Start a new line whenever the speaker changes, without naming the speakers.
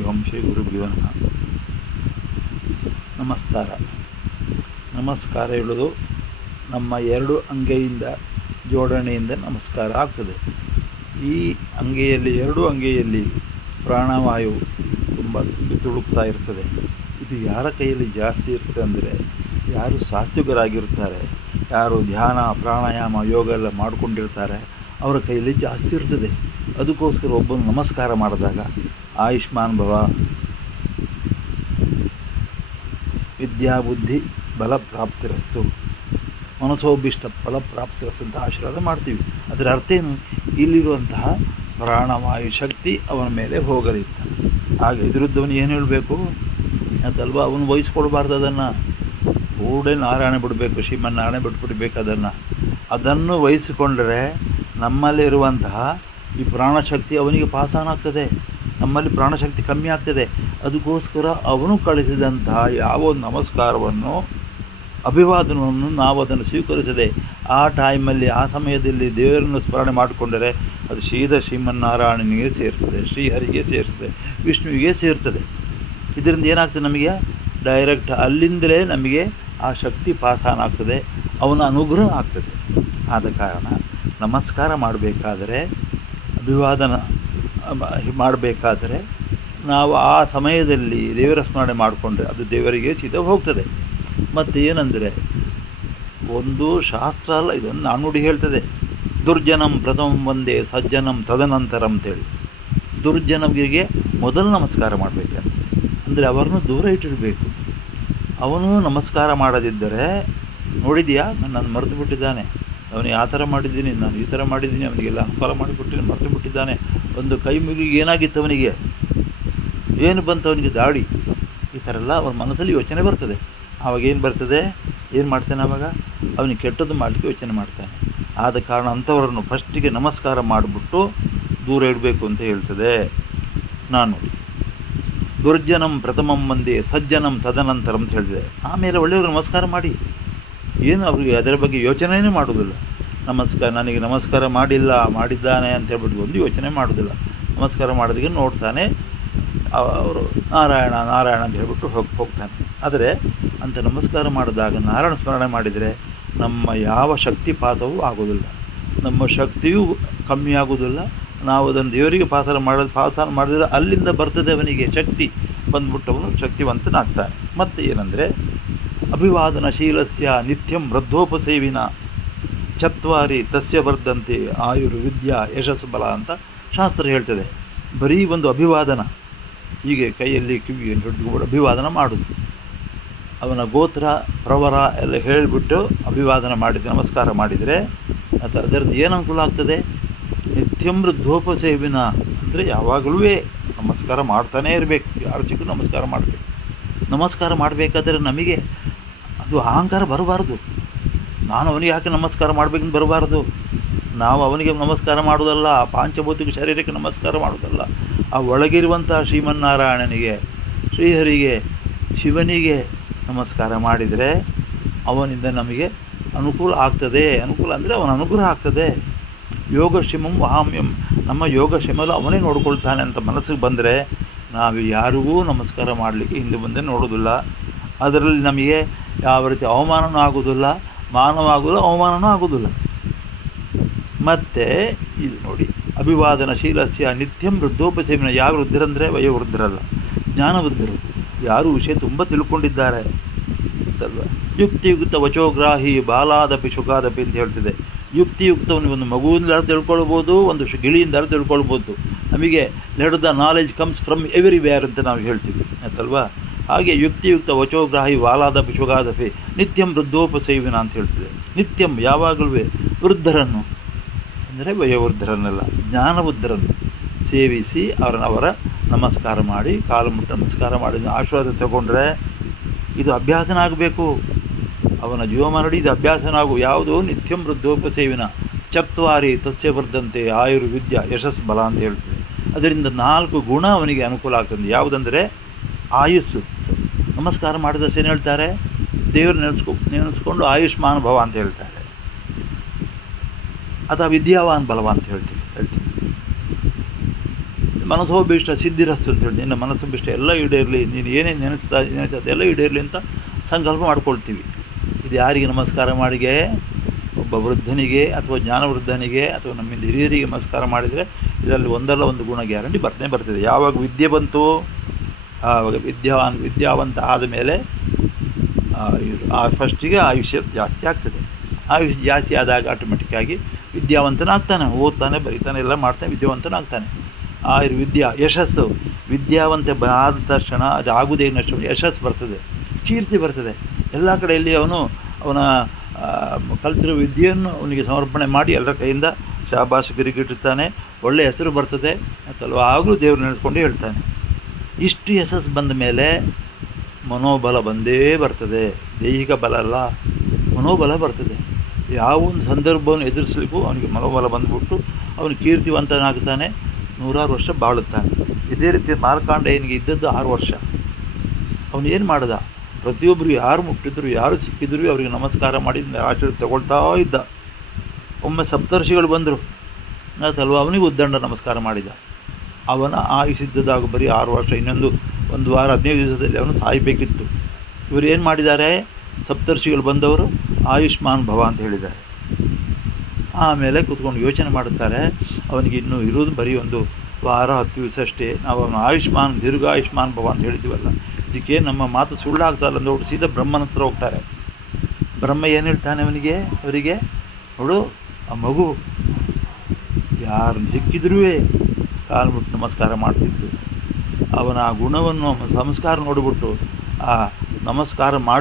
ಶ್ರೀ ಗುರುಭ್ಯೋ ನಮಃ ನಮಸ್ಕಾರ. ನಮಸ್ಕಾರ ಹೇಳೋದು ನಮ್ಮ ಎರಡು ಅಂಗೈಯಿಂದ, ಜೋಡಣೆಯಿಂದ ನಮಸ್ಕಾರ ಆಗ್ತದೆ. ಈ ಅಂಗೈಯಲ್ಲಿ, ಎರಡು ಅಂಗೈಯಲ್ಲಿ ಪ್ರಾಣವಾಯು ತುಂಬ ತುಂಬಿ ತುಳುಕ್ತಾ ಇರ್ತದೆ. ಇದು ಯಾರ ಕೈಯಲ್ಲಿ ಜಾಸ್ತಿ ಇರ್ತದೆ ಅಂದರೆ, ಯಾರು ಸಾತ್ವಿಕರಾಗಿರ್ತಾರೆ ಯಾರು ಧ್ಯಾನ, ಪ್ರಾಣಾಯಾಮ, ಯೋಗ ಎಲ್ಲ ಮಾಡಿಕೊಂಡಿರ್ತಾರೆ, ಅವರ ಕೈಯಲ್ಲಿ ಜಾಸ್ತಿ ಇರ್ತದೆ. ಅದಕ್ಕೋಸ್ಕರ ಒಬ್ಬನು ನಮಸ್ಕಾರ ಮಾಡಿದಾಗ ಆಯುಷ್ಮಾನ್ ಭವ, ವಿದ್ಯಾಬುದ್ಧಿ ಬಲ ಪ್ರಾಪ್ತಿರಸ್ತು ಮನಸೋಭಿಷ್ಟ ಫಲ ಪ್ರಾಪ್ತಿರಸ್ತು ಅಂತ ಆಶೀರ್ವಾದ ಮಾಡ್ತೀವಿ. ಅದರ ಅರ್ಥ ಏನು? ಇಲ್ಲಿರುವಂತಹ ಪ್ರಾಣವಾಯು ಶಕ್ತಿ ಅವನ ಮೇಲೆ ಅಂತ ಆಗ ವಿರುದ್ಧವನು ಏನು ಹೇಳಬೇಕು? ಅಂತಲ್ವಾ ಅವನು ವಹಿಸ್ಕೊಡ್ಬಾರ್ದು ಅದನ್ನು. ಕೂಡೇ ನಾರಾಯಣ ಬಿಡಬೇಕು, ಶ್ರೀಮನ್ನಾರಾಯಣ ಬಿಟ್ಬಿಡ್ಬೇಕು ಅದನ್ನು. ಅದನ್ನು ವಹಿಸಿಕೊಂಡರೆ ನಮ್ಮಲ್ಲಿರುವಂತಹ ಈ ಪ್ರಾಣಶಕ್ತಿ ಅವನಿಗೆ ಪಾಸಾನ ಆಗ್ತದೆ ನಮ್ಮಲ್ಲಿ ಪ್ರಾಣಶಕ್ತಿ ಕಮ್ಮಿ ಆಗ್ತದೆ. ಅದಕ್ಕೋಸ್ಕರ ಅವನು ಕಳಿಸಿದಂತಹ ಯಾವ ನಮಸ್ಕಾರವನ್ನು, ಅಭಿವಾದನವನ್ನು ನಾವು ಅದನ್ನು ಸ್ವೀಕರಿಸದೆ, ಆ ಟೈಮಲ್ಲಿ, ಆ ಸಮಯದಲ್ಲಿ ದೇವರನ್ನು ಸ್ಮರಣೆ ಮಾಡಿಕೊಂಡರೆ ಅದು ಶ್ರೀಧ ಶ್ರೀಮನ್ನಾರಾಯಣನಿಗೆ ಸೇರ್ತದೆ, ಶ್ರೀಹರಿಗೆ ಸೇರ್ತದೆ, ವಿಷ್ಣುವಿಗೆ ಸೇರ್ತದೆ. ಇದರಿಂದ ಏನಾಗ್ತದೆ ನಮಗೆ? ಡೈರೆಕ್ಟ್ ಅಲ್ಲಿಂದಲೇ ನಮಗೆ ಆ ಶಕ್ತಿ ಪಾಸಾನ ಆಗ್ತದೆ, ಅವನ ಅನುಗ್ರಹ ಆಗ್ತದೆ. ಆದ ಕಾರಣ ನಮಸ್ಕಾರ ಮಾಡಬೇಕಾದರೆ ಅಭಿವಾದನ ಮಾಡಬೇಕಾದರೆ ನಾವು ಆ ಸಮಯದಲ್ಲಿ ದೇವರ ಸ್ಮರಣೆ ಮಾಡಿಕೊಂಡ್ರೆ ಅದು ದೇವರಿಗೆ ಸೀದಾ ಹೋಗ್ತದೆ. ಮತ್ತು ಏನಂದರೆ, ಒಂದು ಶಾಸ್ತ್ರ ಅಲ್ಲ, ಇದನ್ನು ನಾಣ್ಣುಡಿ ಹೇಳ್ತದೆ. ದುರ್ಜನಂ ಪ್ರಥಮ ಒಂದೇ, ಸಜ್ಜನಂ ತದನಂತರ ಅಂತೇಳಿ. ದುರ್ಜನರಿಗೆ ಮೊದಲು ನಮಸ್ಕಾರ ಮಾಡಬೇಕಂತ. ಅಂದರೆ ಅವರನ್ನು ದೂರ ಇಟ್ಟಿರಬೇಕು. ಅವನು ನಮಸ್ಕಾರ ಮಾಡದಿದ್ದರೆ, ನೋಡಿದೆಯಾ? ನನ್ನ ಮರೆತು ಬಿಟ್ಟಿದ್ದಾನೆ. ಅವನಿಗೆ ಆ ಥರ ಮಾಡಿದ್ದೀನಿ, ನಾನು ಈ ಥರ ಮಾಡಿದ್ದೀನಿ, ಅವನಿಗೆಲ್ಲ ಅನುಕೂಲ ಮಾಡಿಬಿಟ್ಟಿನಿ ಮರೆತು ಬಿಟ್ಟಿದ್ದಾನೆ. ಒಂದು ಕೈ ಮುಗಿ ಏನಾಗಿತ್ತು ಅವನಿಗೆ? ಏನು ಬಂತು ಅವನಿಗೆ? ದಾಳಿ. ಈ ಥರ ಎಲ್ಲ ಅವನ ಮನಸ್ಸಲ್ಲಿ ಯೋಚನೆ ಬರ್ತದೆ. ಆವಾಗ ಏನು ಬರ್ತದೆ? ಏನು ಮಾಡ್ತಾನೆ ಆವಾಗ? ಅವನಿಗೆ ಕೆಟ್ಟದ್ದು ಮಾಡಲಿಕ್ಕೆ ಯೋಚನೆ ಮಾಡ್ತಾನೆ. ಆದ ಕಾರಣ ಅಂಥವರನ್ನು ಫಸ್ಟಿಗೆ ನಮಸ್ಕಾರ ಮಾಡಿಬಿಟ್ಟು ದೂರ ಇಡಬೇಕು ಅಂತ ಹೇಳ್ತದೆ. ನಾನು ದುರ್ಜನಂ ಪ್ರಥಮಂ ಮಂದಿ ಸಜ್ಜನಂ ತದನಂತರ ಅಂತ ಹೇಳಿದೆ ಆಮೇಲೆ ಒಳ್ಳೆಯವರು ನಮಸ್ಕಾರ ಮಾಡಿ. ಏನು ಅವರಿಗೆ ಅದರ ಬಗ್ಗೆ ಯೋಚನೆಯೇ ಮಾಡೋದಿಲ್ಲ ನಮಸ್ಕಾರ ನನಗೆ ನಮಸ್ಕಾರ ಮಾಡಿಲ್ಲ, ಮಾಡಿದ್ದಾನೆ ಅಂತ ಹೇಳ್ಬಿಟ್ಟು ಒಂದು ಯೋಚನೆ ಮಾಡೋದಿಲ್ಲ ನಮಸ್ಕಾರ ಮಾಡೋದಕ್ಕೆ ನೋಡ್ತಾನೆ ಅವರು ನಾರಾಯಣ ನಾರಾಯಣ ಅಂತ ಹೇಳ್ಬಿಟ್ಟು ಹೋಗಿ, ಹೋಗ್ತಾನೆ. ಆದರೆ ಅಂತ ನಮಸ್ಕಾರ ಮಾಡಿದಾಗ ನಾರಾಯಣ ಸ್ಮರಣೆ ಮಾಡಿದರೆ ನಮ್ಮ ಯಾವ ಶಕ್ತಿಪಾತವೂ ಆಗೋದಿಲ್ಲ ನಮ್ಮ ಶಕ್ತಿಯೂ ಕಮ್ಮಿ ಆಗೋದಿಲ್ಲ ನಾವು ಅದನ್ನು ದೇವರಿಗೆ ಪಾಸನ ಮಾಡೋದು ಪಾಸನ ಮಾಡಿದ್ರೆ ಅಲ್ಲಿಂದ ಬರ್ತದೆ ಅವನಿಗೆ ಶಕ್ತಿ. ಬಂದ್ಬಿಟ್ಟವನು ಶಕ್ತಿವಂತನಾಗ್ತಾನೆ. ಮತ್ತು ಏನಂದರೆ ಅಭಿವಾದನಶೀಲಸ್ಯ ನಿತ್ಯಂ ವೃದ್ಧೋಪಸೇವಿನ ಚತ್ವಾರಿ ತಸ್ಯ ವರ್ಧಂತೆ ಆಯುರ್ವಿದ್ಯಾ ಯಶಸ್ಸು ಬಲ ಅಂತ ಶಾಸ್ತ್ರ ಹೇಳ್ತದೆ. ಬರೀ ಒಂದು ಅಭಿವಾದನ. ಹೀಗೆ ಕೈಯಲ್ಲಿ ಕಿವಿಯನ್ನು ಹಿಡಿದುಕೊಂಡು ಅಭಿವಾದನ ಮಾಡುದು. ಅವನ ಗೋತ್ರ, ಪ್ರವರ ಎಲ್ಲ ಹೇಳಿಬಿಟ್ಟು ಅಭಿವಾದನ ಮಾಡಿದ, ನಮಸ್ಕಾರ ಮಾಡಿದರೆ ಅದು ಅದರದ್ದು ಏನು ಅನುಕೂಲ ಆಗ್ತದೆ? ನಿತ್ಯಂ ವೃದ್ಧೋಪಸೇವಿನ ಅಂದರೆ ಯಾವಾಗಲೂ ನಮಸ್ಕಾರ ಮಾಡ್ತಾನೇ ಇರಬೇಕು. ಯಾರು ಚಿಕ್ಕ ನಮಸ್ಕಾರ ಮಾಡಬೇಕು. ನಮಸ್ಕಾರ ಮಾಡಬೇಕಾದ್ರೆ ನಮಗೆ ಅದು ಅಹಂಕಾರ ಬರಬಾರ್ದು. ನಾನು ಅವನಿಗೆ ಯಾಕೆ ನಮಸ್ಕಾರ ಮಾಡಬೇಕಂತ ಬರಬಾರ್ದು? ನಾವು ಅವನಿಗೆ ನಮಸ್ಕಾರ ಮಾಡೋದಲ್ಲ ಆ ಪಾಂಚಭೌತಿಕ ಶರೀರಕ್ಕೆ ನಮಸ್ಕಾರ ಮಾಡೋದಲ್ಲ ಆ ಒಳಗಿರುವಂಥ ಶ್ರೀಮನ್ನಾರಾಯಣನಿಗೆ, ಶ್ರೀಹರಿಗೆ, ಶಿವನಿಗೆ ನಮಸ್ಕಾರ ಮಾಡಿದರೆ ಅವನಿಂದ ನಮಗೆ ಅನುಕೂಲ ಆಗ್ತದೆ. ಅನುಕೂಲ ಅಂದರೆ ಅವನ ಅನುಗ್ರಹ ಆಗ್ತದೆ. ಯೋಗಕ್ಷೇಮಂ ವಾಮ್ಯಂ. ನಮ್ಮ ಯೋಗಕ್ಷೇಮಲು ಅವನೇ ನೋಡ್ಕೊಳ್ತಾನೆ ಅಂತ ಮನಸ್ಸಿಗೆ ಬಂದರೆ ನಾವು ಯಾರಿಗೂ ನಮಸ್ಕಾರ ಮಾಡಲಿಕ್ಕೆ ಹಿಂದೆ ಮುಂದೆ ನೋಡೋದಿಲ್ಲ ಅದರಲ್ಲಿ ನಮಗೆ ಯಾವ ರೀತಿ ಅವಮಾನನೂ ಆಗೋದಿಲ್ಲ ಮಾನವ ಆಗೋದಿಲ್ಲ ಅವಮಾನನೂ ಆಗೋದಿಲ್ಲ ಮತ್ತು ಇದು ನೋಡಿ, ಅಭಿವಾದನಶೀಲಸ್ಯ ನಿತ್ಯಂ ವೃದ್ಧೋಪಸೇವಿನ ಯಾವ ವೃದ್ಧರಂದರೆ ವಯೋವೃದ್ಧರಲ್ಲ, ಜ್ಞಾನವೃದ್ಧರು. ಯಾರು ವಿಷಯ ತುಂಬ ತಿಳ್ಕೊಂಡಿದ್ದಾರೆ ಅಂತಲ್ವ? ಯುಕ್ತಿಯುಕ್ತ ವಚೋಗ್ರಾಹಿ ಬಾಲಾದಪಿ ಶುಕಾದಪಿ ಅಂತ ಹೇಳ್ತಿದೆ. ಯುಕ್ತಿಯುಕ್ತವನ್ನು ಒಂದು ಮಗುವಿಂದ ತಿಳ್ಕೊಳ್ಬೋದು, ಒಂದು ಶು, ಗಿಳಿಯಿಂದ ತಿಳ್ಕೊಳ್ಬೋದು. ನಮಗೆ let the knowledge comes from everywhere ಅಂತ ನಾವು ಹೇಳ್ತೀವಿ ಆಯ್ತಲ್ವಾ ಹಾಗೆ ಯುಕ್ತಿಯುಕ್ತ ವಚೋಗ್ರಾಹಿ ವಾಲಾದ ಶುಗಾದಪಿ ನಿತ್ಯಂ ವೃದ್ಧೋಪಸೇವಿನ ಅಂತ ಹೇಳ್ತಿದೆ. ನಿತ್ಯಂ ಯಾವಾಗಲೂ ವೃದ್ಧರನ್ನು, ಅಂದರೆ ವಯೋವೃದ್ಧರನ್ನೆಲ್ಲ, ಜ್ಞಾನವೃದ್ಧರನ್ನು ಸೇವಿಸಿ ಅವರನ್ನು ಅವರ ನಮಸ್ಕಾರ ಮಾಡಿ, ಕಾಲು ಮುಟ್ಟ ನಮಸ್ಕಾರ ಮಾಡಿ ಆಶೀರ್ವಾದ ತಗೊಂಡ್ರೆ ಇದು ಅಭ್ಯಾಸನ ಆಗಬೇಕು ಅವನ ಜೀವಮಾನಡಿ ಇದು ಅಭ್ಯಾಸನ ಆಗು ಯಾವುದು? ನಿತ್ಯಂ ವೃದ್ಧೋಪಸೇವಿನ ಚತ್ವಾರಿ ತಸ್ಯ ವರ್ಧಂತೆ ಆಯುರ್ವಿದ್ಯ ಯಶಸ್ಸು ಬಲ ಅಂತ ಹೇಳ್ತದೆ. ಅದರಿಂದ ನಾಲ್ಕು ಗುಣ ಅವನಿಗೆ ಅನುಕೂಲ ಆಗ್ತದೆ. ಯಾವುದಂದರೆ ಆಯುಸ್ಸು ನಮಸ್ಕಾರ ಮಾಡಿದ ಏನು ಹೇಳ್ತಾರೆ? ದೇವರು ನೆನೆಸ್ಕೊ, ನೆನೆಸ್ಕೊಂಡು ಆಯುಷ್ಮಾನ್ ಭವ ಅಂತ ಹೇಳ್ತಾರೆ. ಅಥವಾ ವಿದ್ಯಾವಾನ್ ಬಲವ ಅಂತ ಹೇಳ್ತೀವಿ ಹೇಳ್ತೀವಿ ಮನಸ್ಸೋಭಿಷ್ಟ ಸಿದ್ಧಿರಸ್ತು ಅಂತ ಹೇಳಿ ನಿನ್ನ ಮನಸ್ಸೋಭಿಷ್ಟ ಎಲ್ಲ ಈಡೇರಲಿ, ನೀನು ಏನೇನು ನೆನೆಸ್ತಾ ನೆನೆಸ್ತಾ ಅದೆಲ್ಲ ಈಡೇರಲಿ ಅಂತ ಸಂಕಲ್ಪ ಮಾಡ್ಕೊಳ್ತೀವಿ. ಇದು ಯಾರಿಗೆ ನಮಸ್ಕಾರ ಮಾಡಿಗೆ? ಒಬ್ಬ ವೃದ್ಧನಿಗೆ ಅಥವಾ ಜ್ಞಾನವೃದ್ಧನಿಗೆ ಅಥವಾ ನಮ್ಮಿಂದ ಹಿರಿಯರಿಗೆ ನಮಸ್ಕಾರ ಮಾಡಿದರೆ ಇದರಲ್ಲಿ ಒಂದಲ್ಲ ಒಂದು ಗುಣ ಗ್ಯಾರಂಟಿ ಬರ್ತನೇ ಬರ್ತದೆ. ಯಾವಾಗ ವಿದ್ಯೆ ಬಂತು ಆವಾಗ ವಿದ್ಯಾವಾನ್ ವಿದ್ಯಾವಂತ ಆದಮೇಲೆ ಆ, ಫಸ್ಟಿಗೆ ಆಯುಷ್ಯ ಜಾಸ್ತಿ ಆಗ್ತದೆ. ಆಯುಷ್ಯ ಜಾಸ್ತಿ ಆದಾಗ ಆಟೋಮೆಟಿಕ್ಕಾಗಿ ವಿದ್ಯಾವಂತನಾಗ್ತಾನೆ ಓದ್ತಾನೆ ಬರೀತಾನೆ ಎಲ್ಲ ಮಾಡ್ತಾನೆ ವಿದ್ಯಾವಂತನಾಗ್ತಾನೆ. ಆ ಇರ್ ವಿದ್ಯಾ ಯಶಸ್ಸು. ವಿದ್ಯಾವಂತ ಆದ ತಕ್ಷಣ ಅದು ಆಗುದೇ ನಷ್ಟ ಯಶಸ್ಸು ಬರ್ತದೆ ಕೀರ್ತಿ ಬರ್ತದೆ. ಎಲ್ಲ ಕಡೆಯಲ್ಲಿ ಅವನು ಅವನ ಕಲ್ತಿರೋ ವಿದ್ಯೆಯನ್ನು ಅವನಿಗೆ ಸಮರ್ಪಣೆ ಮಾಡಿ ಎಲ್ಲರ ಕೈಯಿಂದ ಶಾಬಾಸು ಗಿರಿಗಿಟ್ಟುತ್ತಾನೆ ಒಳ್ಳೆಯ ಹೆಸರು ಬರ್ತದೆ ಮತ್ತಲ್ವ? ಆಗಲೂ ದೇವರು ನೆನೆಸ್ಕೊಂಡು ಹೇಳ್ತಾನೆ. ಇಷ್ಟು ಯಶಸ್ಸು ಬಂದ ಮೇಲೆ ಮನೋಬಲ ಬಂದೇ ಬರ್ತದೆ. ದೈಹಿಕ ಬಲ ಅಲ್ಲ, ಮನೋಬಲ ಬರ್ತದೆ. ಯಾವ ಒಂದು ಸಂದರ್ಭವನ್ನು ಎದುರಿಸಲಿಕ್ಕೂ ಅವನಿಗೆ ಮನೋಬಲ ಬಂದ್ಬಿಟ್ಟು ಅವನು ಕೀರ್ತಿವಂತನಾಗ್ತಾನೆ, ನೂರಾರು ವರ್ಷ ಬಾಳುತ್ತಾನೆ. ಇದೇ ರೀತಿ ಮಾರ್ಕಾಂಡೇಯನಿಗೆ ಇದ್ದದ್ದು ಆರು ವರ್ಷ. ಅವನು ಏನು ಮಾಡ್ದ? ಪ್ರತಿಯೊಬ್ಬರು ಯಾರು ಮುಟ್ಟಿದ್ರು, ಯಾರು ಸಿಕ್ಕಿದ್ರು ಅವರಿಗೆ ನಮಸ್ಕಾರ ಮಾಡಿ ಆಶೀರ್ವಾದ ತಗೊಳ್ತಾ ಇದ್ದ. ಒಮ್ಮೆ ಸಪ್ತರ್ಷಿಗಳು ಬಂದರು. ಆತಲ್ವ, ಅವನಿಗೆ ಉದ್ದಂಡ ನಮಸ್ಕಾರ ಮಾಡಿದ. ಅವನ ಆಯುಸಿದ್ದದಾಗ ಬರೀ ಆರು ವರ್ಷ, ಇನ್ನೊಂದು ಒಂದು ವಾರ, ಹದಿನೈದು ದಿವಸದಲ್ಲಿ ಅವನು ಸಾಯಬೇಕಿತ್ತು. ಇವರು ಏನು ಮಾಡಿದ್ದಾರೆ? ಸಪ್ತರ್ಷಿಗಳು ಬಂದವರು ಆಯುಷ್ಮಾನ್ ಭವ ಅಂತ ಹೇಳಿದ್ದಾರೆ. ಆಮೇಲೆ ಕೂತ್ಕೊಂಡು ಯೋಚನೆ ಮಾಡುತ್ತಾರೆ, ಅವನಿಗೆ ಇನ್ನೂ ಇರೋದು ಬರೀ ಒಂದು ವಾರ, ಹತ್ತು ದಿವಸ ಅಷ್ಟೇ. ನಾವು ಅವನು ಆಯುಷ್ಮಾನ್, ದೀರ್ಘ ಆಯುಷ್ಮಾನ್ ಭವ ಅಂತ ಹೇಳಿದ್ದೀವಲ್ಲ ಇದಕ್ಕೆ ನಮ್ಮ ಮಾತು ಸುಳ್ಳಾಗ್ತಾರಲ್ಲ ಅಂದ್ರೆ ಸೀದಾ ಬ್ರಹ್ಮನ ಹತ್ರ ಹೋಗ್ತಾರೆ. ಬ್ರಹ್ಮ ಏನು ಹೇಳ್ತಾನೆ ಅವನಿಗೆ? ಅವರಿಗೆ, ನೋಡು, ಆ ಮಗು ಯಾರನ್ನು ಸಿಕ್ಕಿದ್ರೂ ಕಾಲು ಮುಟ್ಟು ನಮಸ್ಕಾರ ಮಾಡ್ತಿದ್ದು. ಅವನ ಆ ಗುಣವನ್ನು ಸಂಸ್ಕಾರ ನೋಡಿಬಿಟ್ಟು ಆ ನಮಸ್ಕಾರ ಮಾಡಿ